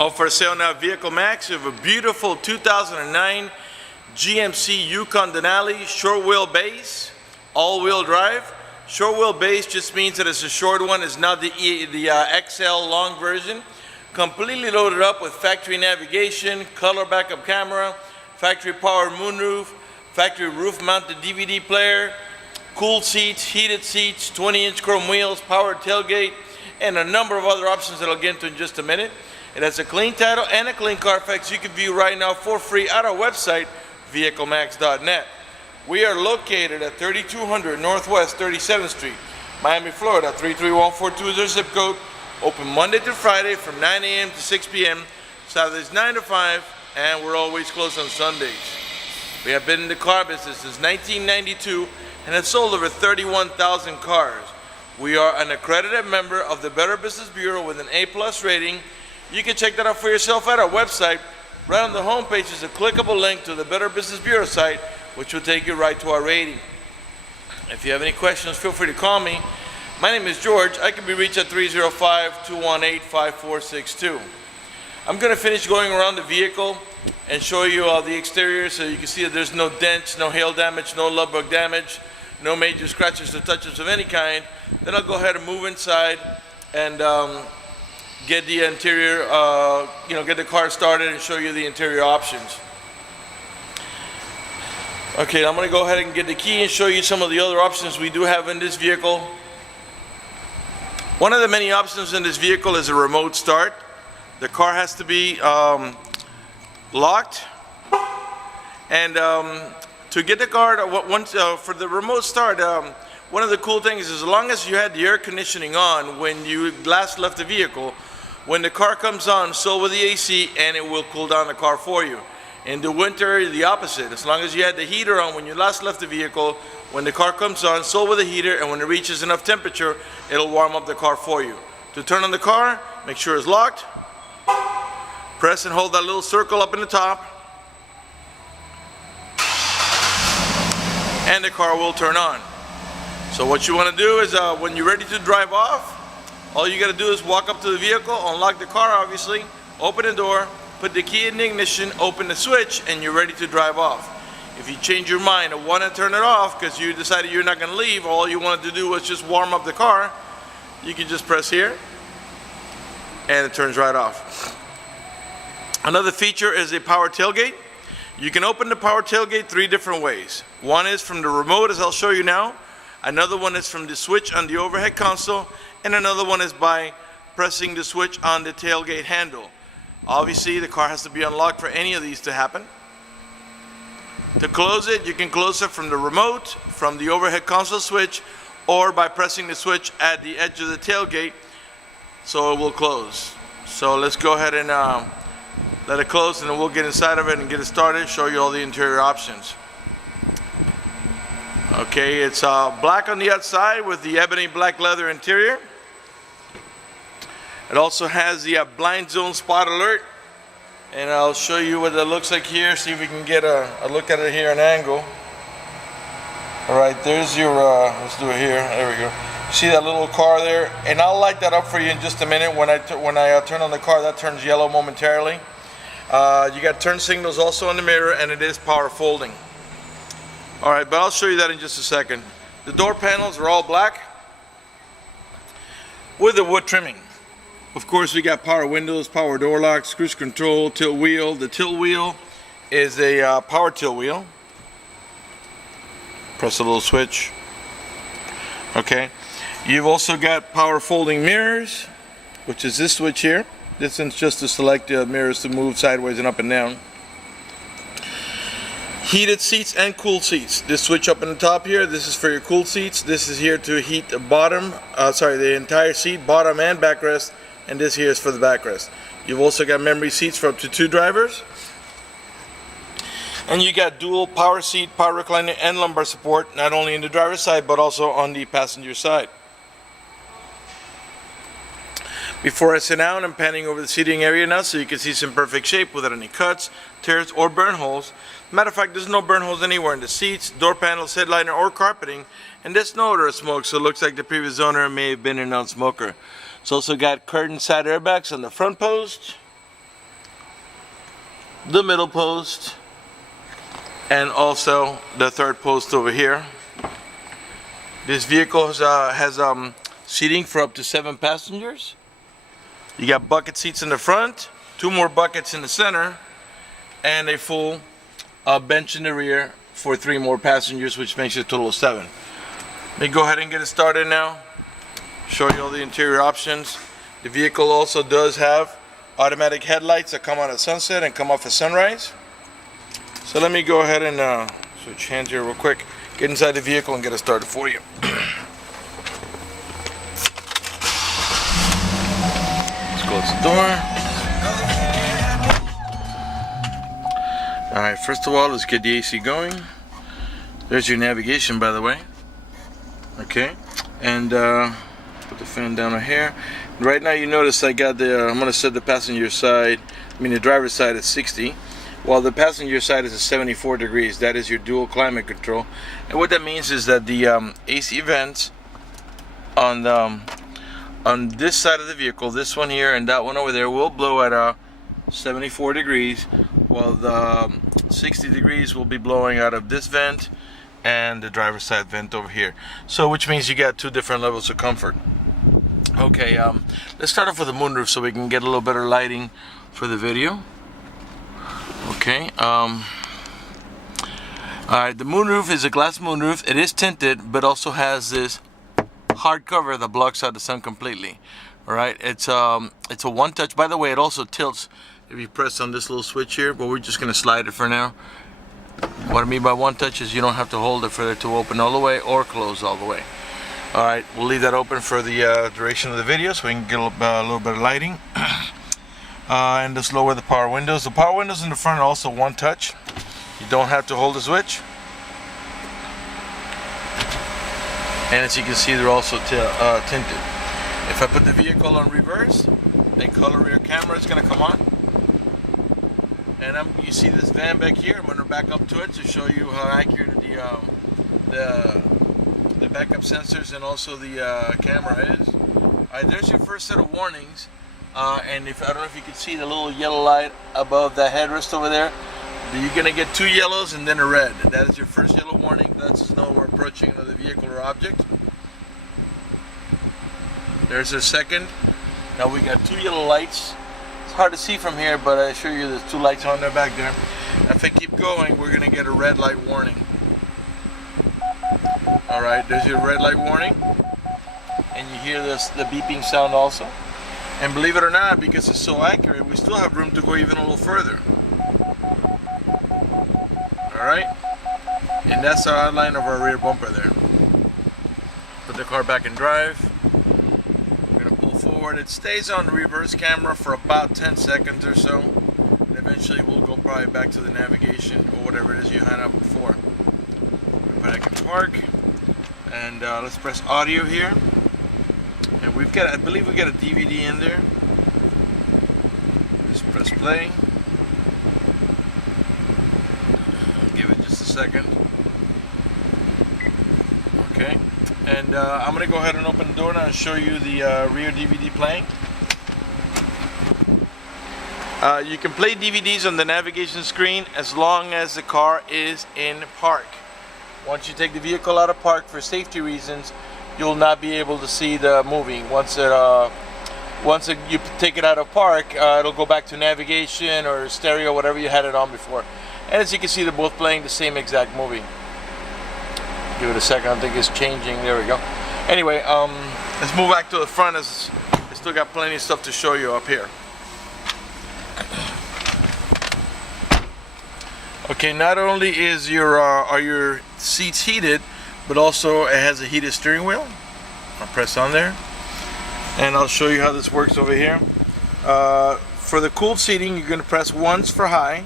All for sale now, Vehiclemax. We have a beautiful 2009 GMC Yukon Denali short wheelbase, all-wheel drive. Short wheelbase just means that it's a short one. It's not the XL long version. Completely loaded up with factory navigation, color backup camera, factory powered moonroof, factory roof mounted DVD player, cooled seats, heated seats, 20-inch chrome wheels, powered tailgate, and a number of other options that I'll get into in just a minute. It has a clean title and a clean Carfax you can view right now for free at our website, vehiclemax.net. We are located at 3200 Northwest 37th Street, Miami, Florida, 33142 is our zip code. Open Monday through Friday from 9 a.m. to 6 p.m., Saturdays 9 to 5, and we're always closed on Sundays. We have been in the car business since 1992 and have sold over 31,000 cars. We are an accredited member of the Better Business Bureau with an A+ rating. You can check that out for yourself at our website. Right on the homepage is a clickable link to the Better Business Bureau site, which will take you right to our rating. If you have any questions, feel free to call me. My name is George. I can be reached at 305-218-5462. I'm going to finish going around the vehicle and show you the exterior so you can see that there's no dents, no hail damage, no lug bug damage, no major scratches or touches of any kind. Then I'll go ahead and move inside and get the interior, get the car started and show you the interior options. Okay, I'm going to go ahead and get the key and show you some of the other options we do have in this vehicle. One of the many options in this vehicle is a remote start. The car has to be locked, and to get the car, for the remote start, one of the cool things is as long as you had the air conditioning on when you last left the vehicle, when the car comes on, so will the AC, and it will cool down the car for you. In the winter, the opposite. As long as you had the heater on when you last left the vehicle, when the car comes on, so will the heater, and when it reaches enough temperature, it'll warm up the car for you. To turn on the car, make sure it's locked. Press and hold that little circle up in the top, and the car will turn on. So what you want to do is when you're ready to drive off, all you got to do is walk up to the vehicle, unlock the car obviously, open the door, put the key in the ignition, open the switch, and you're ready to drive off. If you change your mind and want to turn it off because you decided you're not going to leave, all you wanted to do was just warm up the car, you can just press here and it turns right off. Another feature is a power tailgate. You can open the power tailgate 3 different ways. One is from the remote, as I'll show you now. Another one is from the switch on the overhead console, and another one is by pressing the switch on the tailgate handle. Obviously, the car has to be unlocked for any of these to happen. To close it, you can close it from the remote, from the overhead console switch, or by pressing the switch at the edge of the tailgate, so it will close. So let's go ahead and let it close, and then we'll get inside of it and get it started, show you all the interior options. Okay, it's black on the outside with the ebony black leather interior. It also has the blind zone spot alert, and I'll show you what it looks like here. See if we can get a look at it here, an angle. All right, there's your, let's do it here. There we go. See that little car there? And I'll light that up for you in just a minute. When I turn on the car, that turns yellow momentarily. You got turn signals also on the mirror, and it is power folding. All right, but I'll show you that in just a second. The door panels are all black with the wood trimming. Of course, we got power windows, power door locks, cruise control, tilt wheel. The tilt wheel is a power tilt wheel. Press a little switch. Okay. You've also got power folding mirrors, which is this switch here. This one's just to select the mirrors to move sideways and up and down. Heated seats and cooled seats. This switch up in the top here, this is for your cooled seats. This is here to heat the the entire seat, bottom and backrest, and this here is for the backrest. You've also got memory seats for up to 2 drivers. And you got dual power seat, power recliner, and lumbar support, not only in the driver's side, but also on the passenger side. Before I sit down, I'm panning over the seating area now so you can see some perfect shape without any cuts, tears, or burn holes. Matter of fact, there's no burn holes anywhere in the seats, door panels, headliner, or carpeting, and there's no odor of smoke, so it looks like the previous owner may have been a non-smoker. It's also got curtain side airbags on the front post. the middle post, and also the third post over here. This vehicle has seating for up to 7 passengers. You got bucket seats in the front, 2 more buckets in the center, and a full bench in the rear for 3 more passengers, which makes it a total of 7. Let me go ahead and get it started now. Show you all the interior options. The vehicle also does have automatic headlights that come on at sunset and come off at sunrise. So let me go ahead and switch hands here real quick, get inside the vehicle and get it started for you. Let's close the door. Alright, first of all, let's get the AC going. There's your navigation, by the way. Okay, and put the fan down right here. Right now you notice I got the, I'm going to set the passenger side, the driver's side at 60, while the passenger side is at 74 degrees. That is your dual climate control. And what that means is that the AC vents on this side of the vehicle, this one here and that one over there, will blow at 74 degrees, while the 60 degrees will be blowing out of this vent and the driver's side vent over here. So which means you got 2 different levels of comfort. Okay, let's start off with the moonroof so we can get a little better lighting for the video. Okay, alright, the moonroof is a glass moonroof. It is tinted, but also has this hard cover that blocks out the sun completely. Alright, it's a one touch. By the way, it also tilts if you press on this little switch here, but we're just going to slide it for now. What I mean by one touch is you don't have to hold it for it to open all the way or close all the way. Alright, we'll leave that open for the duration of the video so we can get a little bit of lighting. And just lower the power windows. The power windows in the front are also one touch. You don't have to hold the switch. And as you can see, they're also tinted. If I put the vehicle on reverse, a color rear camera is going to come on. And you see this van back here. I'm going to back up to it to show you how accurate the backup sensors and also the camera is. Alright, there's your first set of warnings. And I don't know if you can see the little yellow light above the headrest over there. You're going to get 2 yellows and then a red. That is your first yellow warning. That lets us know we're approaching another vehicle or object. There's our second. Now we got 2 yellow lights. It's hard to see from here, but I assure you there's 2 lights on there back there. If I keep going, we're going to get a red light warning. Alright, there's your red light warning. And you hear the beeping sound also. And believe it or not, because it's so accurate, we still have room to go even a little further. Alright? And that's our outline of our rear bumper there. Put the car back in drive. We're going to pull forward. It stays on reverse camera for about 10 seconds or so. And eventually we'll go probably back to the navigation or whatever it is you had up before. Put back in park. And let's press audio here. And we've got, I believe we got a DVD in there. Just press play. Give it just a second. Okay. And I'm going to go ahead and open the door now and show you the rear DVD playing. You can play DVDs on the navigation screen as long as the car is in park. Once you take the vehicle out of park for safety reasons, you'll not be able to see the movie. Once you take it out of park, it'll go back to navigation or stereo, whatever you had it on before. And as you can see, they're both playing the same exact movie. Give it a second, I think it's changing. There we go. Anyway, let's move back to the front as I still got plenty of stuff to show you up here. Okay, not only is are your seats heated, but also it has a heated steering wheel. I'll press on there and I'll show you how this works over here. For the cooled seating, you're going to press once for high,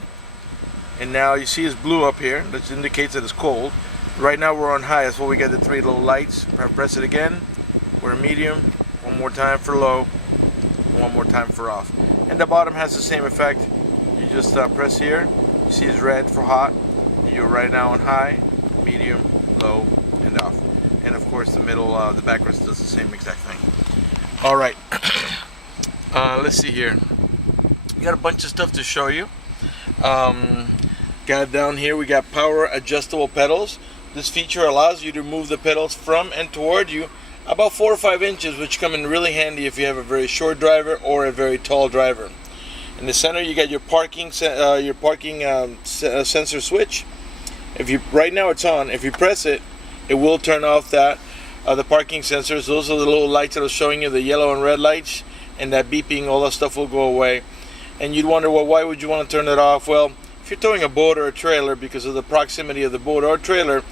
and now you see it's blue up here. That indicates that it's cold. Right now we're on high. That's why we got the 3 little lights. Press it again. We're in medium. One more time for low. One more time for off. And the bottom has the same effect. You just press here. You see it's red for hot. You're right now on high, medium, low, and off. And of course the middle, the backrest does the same exact thing. Alright, let's see here. We got a bunch of stuff to show you. Got down here, we got power adjustable pedals. This feature allows you to move the pedals from and toward you about 4 or 5 inches, which come in really handy if you have a very short driver or a very tall driver. In the center, you got your parking sensor switch. Right now it's on. If you press it, it will turn off the parking sensors. Those are the little lights that are showing you the yellow and red lights, and that beeping, all that stuff will go away. And you'd wonder, well, why would you want to turn it off? Well, if you're towing a boat or a trailer, because of the proximity of the boat or trailer,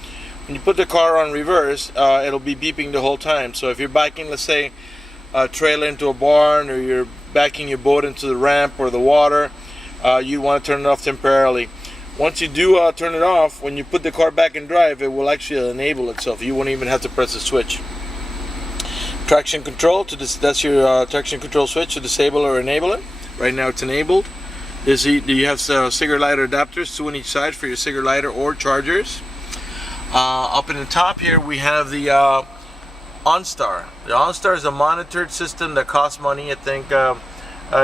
when you put the car on reverse, it'll be beeping the whole time. So if you're backing, let's say, a trailer into a barn, or you're backing your boat into the ramp or the water, you want to turn it off temporarily. Once you do turn it off, when you put the car back in drive, it will actually enable itself. You won't even have to press the switch. Traction control, that's your traction control switch to disable or enable it. Right now it's enabled. You have cigarette lighter adapters, 2 on each side for your cigarette lighter or chargers. Up in the top here we have the OnStar. The OnStar is a monitored system that costs money. I think I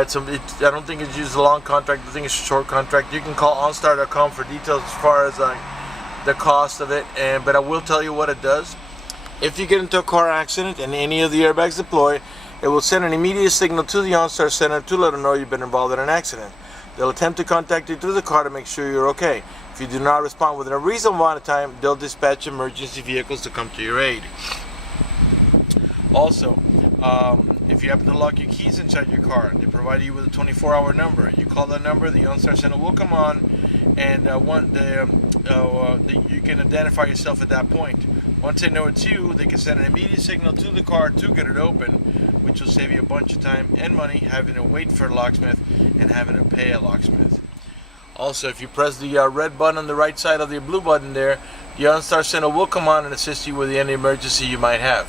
don't think it's used a long contract. I think it's a short contract. You can call OnStar.com for details as far as the cost of it. But I will tell you what it does. If you get into a car accident and any of the airbags deploy, it will send an immediate signal to the OnStar center to let them know you've been involved in an accident. They'll attempt to contact you through the car to make sure you're okay. If you do not respond within a reasonable amount of time, they'll dispatch emergency vehicles to come to your aid. Also, if you happen to lock your keys inside your car, they provide you with a 24-hour number. You call that number, the OnStar center will come on, and you can identify yourself at that point. Once they know it's you, they can send an immediate signal to the car to get it open, which will save you a bunch of time and money having to wait for a locksmith and having to pay a locksmith. Also, if you press the red button on the right side of the blue button there, the OnStar center will come on and assist you with any emergency you might have.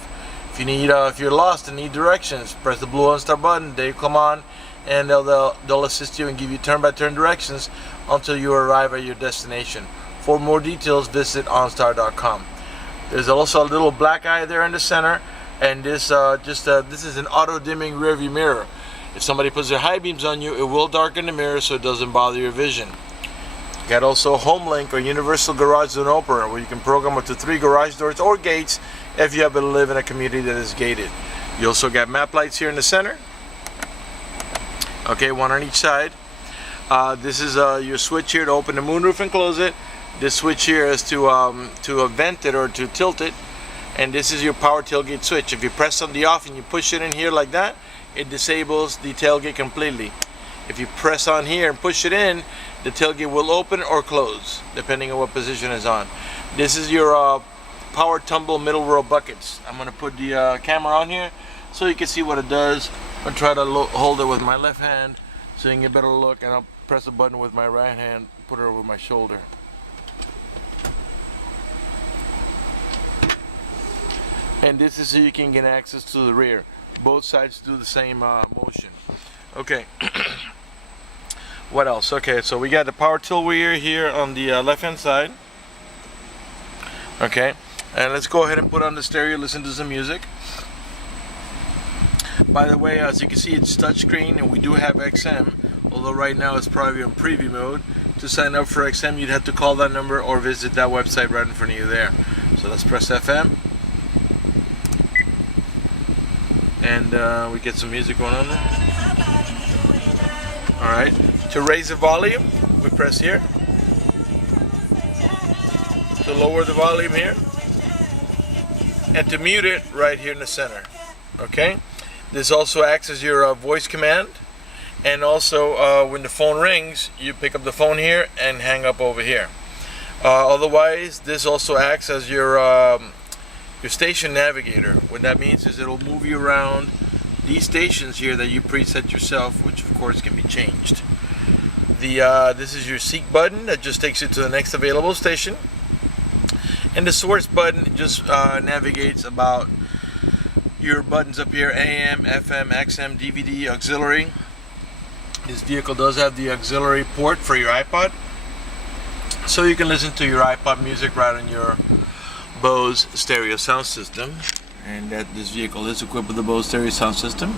If you're lost and need directions, press the blue OnStar button. They come on, and they'll assist you and give you turn-by-turn directions until you arrive at your destination. For more details, visit OnStar.com. There's also a little black eye there in the center, and this is an auto-dimming rearview mirror. If somebody puts their high beams on you, it will darken the mirror so it doesn't bother your vision. You got also Home Link or Universal Garage Door Opener, where you can program up to 3 garage doors or gates if you happen to live in a community that is gated. You also got map lights here in the center. Okay, 1 on each side. This is your switch here to open the moonroof and close it. This switch here is to vent it or to tilt it. And this is your power tailgate switch. If you press on the off and you push it in here like that, it disables the tailgate completely. If you press on here and push it in, the tailgate will open or close, depending on what position it's on. This is your power tumble middle row buckets. I'm going to put the camera on here so you can see what it does. I'll try to hold it with my left hand so you can get a better look, and I'll press the button with my right hand, put it over my shoulder. And this is so you can get access to the rear. Both sides do the same motion. Okay. What else? Okay, so we got the power tilt wheel here on the left hand side. Okay, and let's go ahead and put on the stereo, listen to some music. By the way, as you can see, it's touchscreen, and we do have XM, although right now it's probably on preview mode. To sign up for XM, you'd have to call that number or visit that website right in front of you there. So let's press FM. And we get some music going on there. Alright, to raise the volume, we press here. To lower the volume here. And to mute it, right here in the center. Okay, this also acts as your voice command. And also when the phone rings, you pick up the phone here and hang up over here. Otherwise, this also acts as your station navigator. What that means is it'll move you around these stations here that you preset yourself, which of course can be changed. This is your seek button that just takes you to the next available station, and the source button just navigates about your buttons up here: AM, FM, XM, DVD, auxiliary. This vehicle does have the auxiliary port for your iPod, so you can listen to your iPod music right on your Bose stereo sound system. and that this vehicle is equipped with the Bose stereo sound system.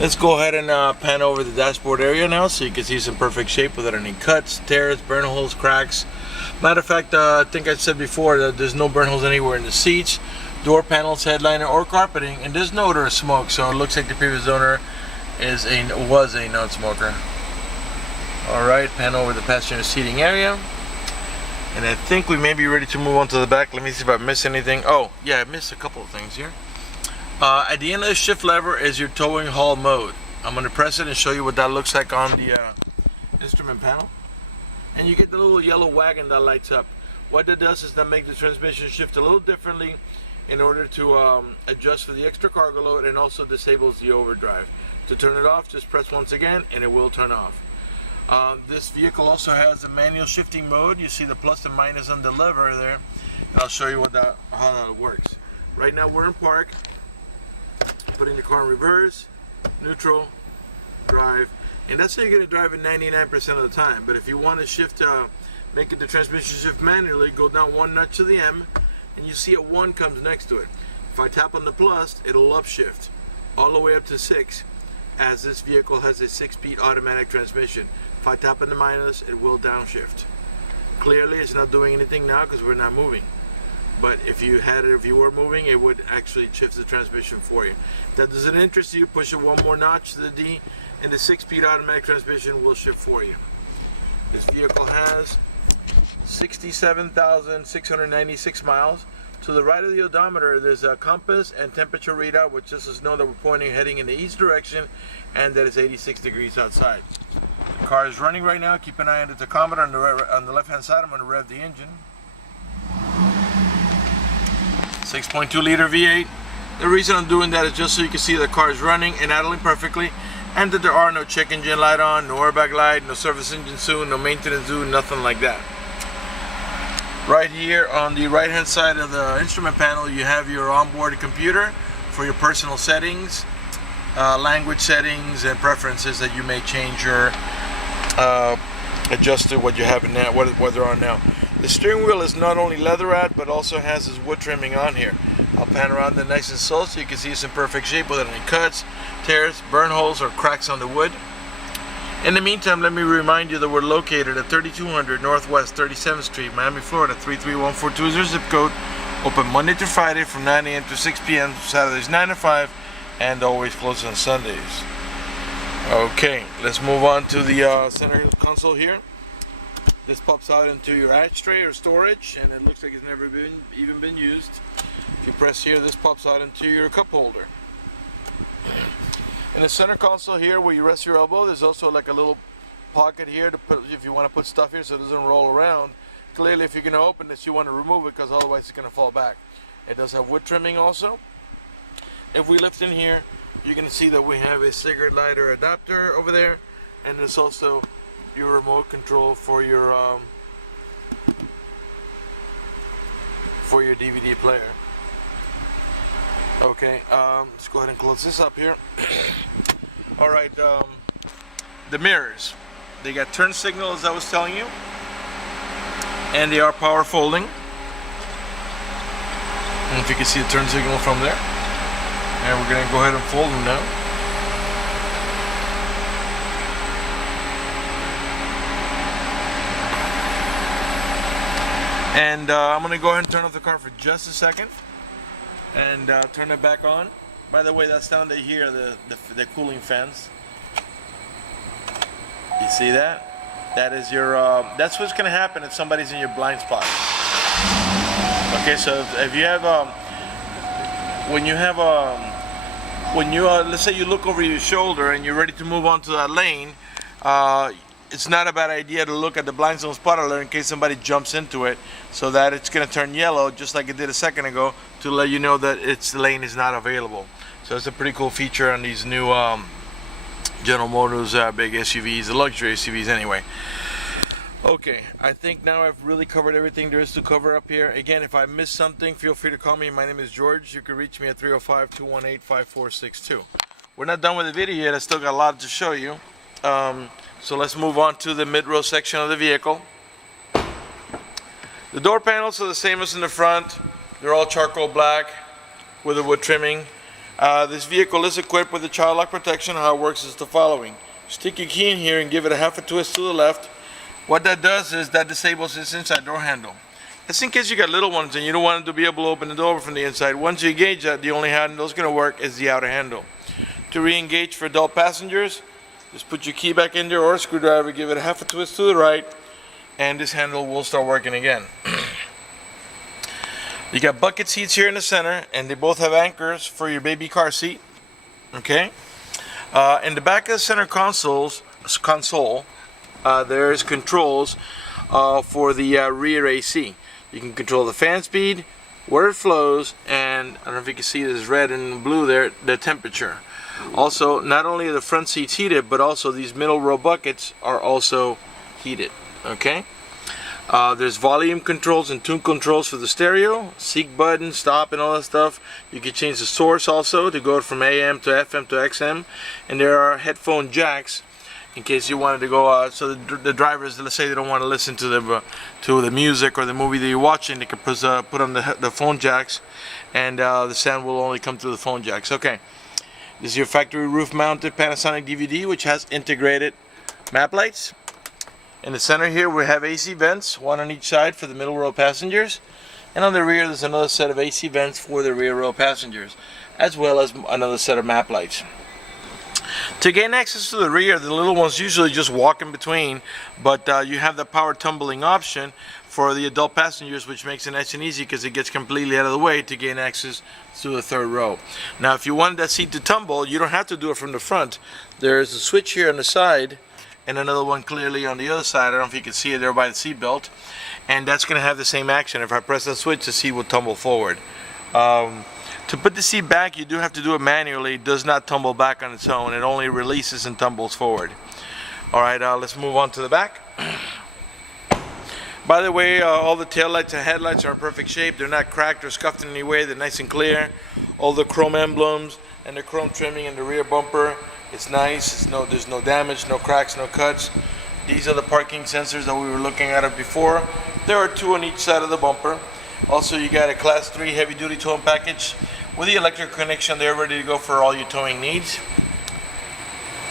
Let's go ahead and pan over the dashboard area now so you can see some perfect shape without any cuts, tears, burn holes, cracks. Matter of fact, I think I said before that there's no burn holes anywhere in the seats, door panels, headliner, or carpeting, and there's no odor of smoke, so it looks like the previous owner was a non-smoker. Alright, pan over the passenger seating area. And I think we may be ready to move on to the back. Let me see if I missed anything. Oh, yeah, I missed a couple of things here. At the end of the shift lever is your towing haul mode. I'm going to press it and show you what that looks like on the instrument panel. And you get the little yellow wagon that lights up. What that does is that makes the transmission shift a little differently in order to adjust for the extra cargo load, and also disables the overdrive. To turn it off, just press once again and it will turn off. This vehicle also has a manual shifting mode. You see the plus and minus on the lever there, and I'll show you how that works. Right now we're in park. Putting the car in reverse, neutral, drive, and that's how you're going to drive it 99% of the time. But if you want to shift, make it the transmission shift manually, go down one notch to the M, and you see a 1 comes next to it. If I tap on the plus, it'll upshift all the way up to 6, as this vehicle has a 6-speed automatic transmission. If I tap on the minus, it will downshift. Clearly, it's not doing anything now because we're not moving. But if you were moving, it would actually shift the transmission for you. If that doesn't interest you, push it one more notch to the D, and the 6-speed automatic transmission will shift for you. This vehicle has 67,696 miles. To the right of the odometer, there's a compass and temperature readout, which lets us know that we're heading in the east direction, and that it's 86 degrees outside. The car is running right now. Keep an eye on the tachometer on the left-hand side. I'm going to rev the engine. 6.2 liter V8. The reason I'm doing that is just so you can see the car is running and idling perfectly, and that there are no check engine light on, no airbag light, no service engine soon, no maintenance due, nothing like that. Right here on the right hand side of the instrument panel, you have your onboard computer for your personal settings, language settings, and preferences that you may change or adjust to what you have in now, what they're on now. The steering wheel is not only leather wrapped, but also has this wood trimming on here. I'll pan around the nice and slow so you can see it's in perfect shape without any cuts, tears, burn holes, or cracks on the wood. In the meantime, let me remind you that we're located at 3200 Northwest 37th Street, Miami, Florida 33142 zip code. Open Monday through Friday from 9 a.m. to 6 p.m. Saturdays 9 to 5, and always closed on Sundays. Okay, let's move on to the center console here. This pops out into your ashtray or storage, and it looks like it's never even been used. If you press here, this pops out into your cup holder. In the center console here, where you rest your elbow, there's also like a little pocket here to put if you want to put stuff here so it doesn't roll around. Clearly, if you're going to open this, you want to remove it because otherwise it's going to fall back. It does have wood trimming also. If we lift in here, you're going to see that we have a cigarette lighter adapter over there, and there's also your remote control for your DVD player. Okay, let's go ahead and close this up here. Alright, the mirrors. They got turn signal, as I was telling you, and they are power folding. And if you can see the turn signal from there. And we're going to go ahead and fold them now. And I'm going to go ahead and turn off the car for just a second and turn it back on. By the way, that's down to here, the cooling fans. You see that? That is your, that's what's going to happen if somebody's in your blind spot. Okay, so if you have, let's say you look over your shoulder and you're ready to move on to that lane, it's not a bad idea to look at the blind zone spot alert in case somebody jumps into it, so that it's going to turn yellow just like it did a second ago to let you know that its lane is not available. So it's a pretty cool feature on these new General Motors big SUVs, the luxury SUVs anyway. Okay, I think now I've really covered everything there is to cover up here. Again, if I missed something, feel free to call me. My name is George. You can reach me at 305-218-5462. We're not done with the video yet. I still got a lot to show you. So let's move on to the mid-row section of the vehicle. The door panels are the same as in the front. They're all charcoal black. with the wood trimming. This vehicle is equipped with the child lock protection. How it works is the following. Stick your key in here and give it a half a twist to the left. What that does is that disables this inside door handle. That's in case you got little ones and you don't want them to be able to open the door from the inside. Once you engage that, the only handle that's going to work is the outer handle. To re-engage for adult passengers, just put your key back in there or a screwdriver, give it a half a twist to the right, and this handle will start working again. You got bucket seats here in the center, and they both have anchors for your baby car seat. Okay. In the back of the center console, there's controls for the rear AC. You can control the fan speed, where it flows, and I don't know if you can see this red and blue there, the temperature. Also, not only are the front seats heated, but also these middle row buckets are also heated. Okay. There's volume controls and tune controls for the stereo, seek button, stop, and all that stuff. You can change the source also to go from AM to FM to XM, and there are headphone jacks in case you wanted to go. So the drivers, let's say they don't want to listen to the music or the movie that you're watching, they can put on the phone jacks, and the sound will only come through the phone jacks. Okay, this is your factory roof-mounted Panasonic DVD, which has integrated map lights. In the center here we have AC vents, one on each side for the middle row passengers, and on the rear there's another set of AC vents for the rear row passengers, as well as another set of map lights. To gain access to the rear, the little ones usually just walk in between, but you have the power tumbling option for the adult passengers, which makes it nice and easy because it gets completely out of the way to gain access to the third row. Now if you want that seat to tumble, you don't have to do it from the front. There's a switch here on the side and another one clearly on the other side. I don't know if you can see it there by the seat belt, and that's going to have the same action. If I press that switch, the seat will tumble forward. To put the seat back, you do have to do it manually. It does not tumble back on its own. It only releases and tumbles forward. Alright, let's move on to the back. By the way, all the tail lights and headlights are in perfect shape. They're not cracked or scuffed in any way. They're nice and clear. All the chrome emblems and the chrome trimming in the rear bumper, it's nice. There's no damage, no cracks, no cuts. These are the parking sensors that we were looking at before. There are two on each side of the bumper. Also, you got a Class 3 heavy-duty towing package with the electric connection there, ready to go for all your towing needs.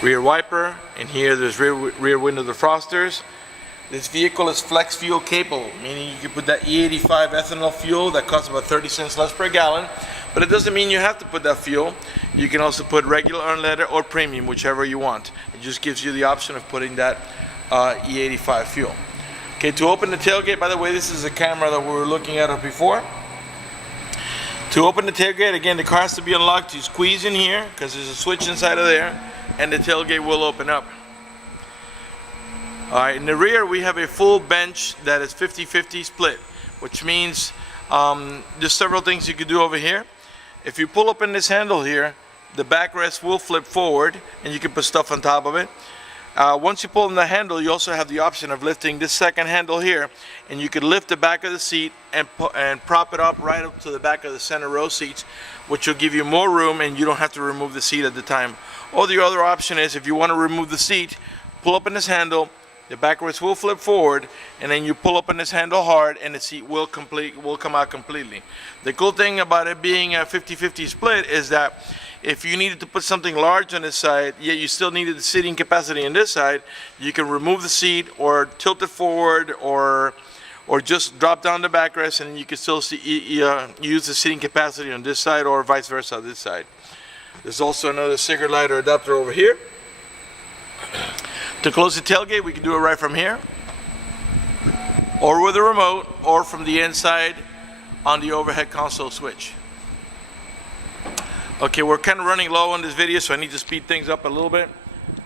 Rear wiper, and here there's rear window defrosters. This vehicle is flex fuel capable, meaning you can put that E85 ethanol fuel that costs about 30 cents less per gallon. But it doesn't mean you have to put that fuel. You can also put regular unleaded or premium, whichever you want. It just gives you the option of putting that E85 fuel. Okay, to open the tailgate, by the way, this is a camera that we were looking at before. To open the tailgate, again, the car has to be unlocked. You squeeze in here, because there's a switch inside of there, and the tailgate will open up. Alright, in the rear, we have a full bench that is 50-50 split, which means there's several things you could do over here. If you pull up in this handle here, the backrest will flip forward, and you can put stuff on top of it. Once you pull in the handle, you also have the option of lifting this second handle here, and you could lift the back of the seat and prop it up right up to the back of the center row seats, which will give you more room and you don't have to remove the seat at the time. Or the other option is, if you want to remove the seat, pull up in this handle, the backrest will flip forward, and then you pull up in this handle hard and the seat will come out completely. The cool thing about it being a 50-50 split is that if you needed to put something large on this side, yet you still needed the seating capacity on this side, you can remove the seat or tilt it forward or just drop down the backrest, and you can still use the seating capacity on this side or vice versa on this side. There's also another cigarette lighter adapter over here. To close the tailgate, we can do it right from here, or with a remote, or from the inside on the overhead console switch. Okay, we're kind of running low on this video, so I need to speed things up a little bit.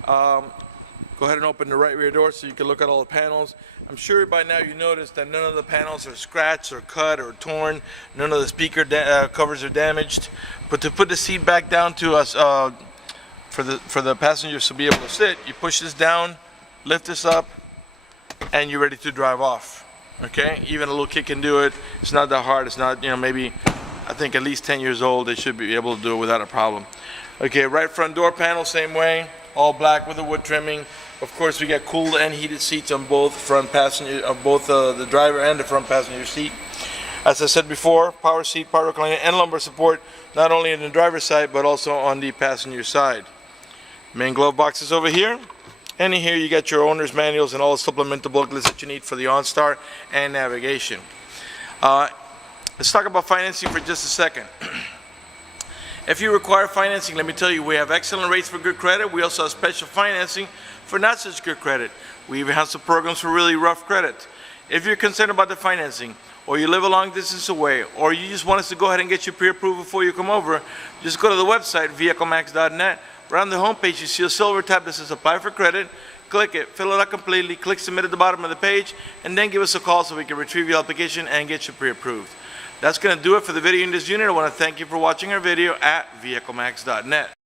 Go ahead and open the right rear door so you can look at all the panels. I'm sure by now you noticed that none of the panels are scratched or cut or torn. None of the speaker covers are damaged. But to put the seat back down to us, for the passengers to be able to sit, you push this down, lift this up, and you're ready to drive off. Okay, even a little kid can do it. It's not that hard. It's not, maybe, I think at least 10 years old, they should be able to do it without a problem. Okay, right front door panel, same way, all black with the wood trimming. Of course, we got cooled and heated seats on both front passenger, both the driver and the front passenger seat. As I said before, power seat, power recliner, and lumbar support. not only on the driver's side but also on the passenger side. Main glove box is over here, and in here you got your owner's manuals and all the supplemental booklets that you need for the OnStar and navigation. Let's talk about financing for just a second. If you require financing, let me tell you, we have excellent rates for good credit. We also have special financing for not such good credit. We even have some programs for really rough credit. If you're concerned about the financing, or you live a long distance away, or you just want us to go ahead and get you pre-approved before you come over, just go to the website, vehiclemax.net. Right on the homepage, you see a silver tab that says Apply for Credit. Click it, fill it out completely, click Submit at the bottom of the page, and then give us a call so we can retrieve your application and get you pre-approved. That's going to do it for the video in this unit. I want to thank you for watching our video at vehiclemax.net.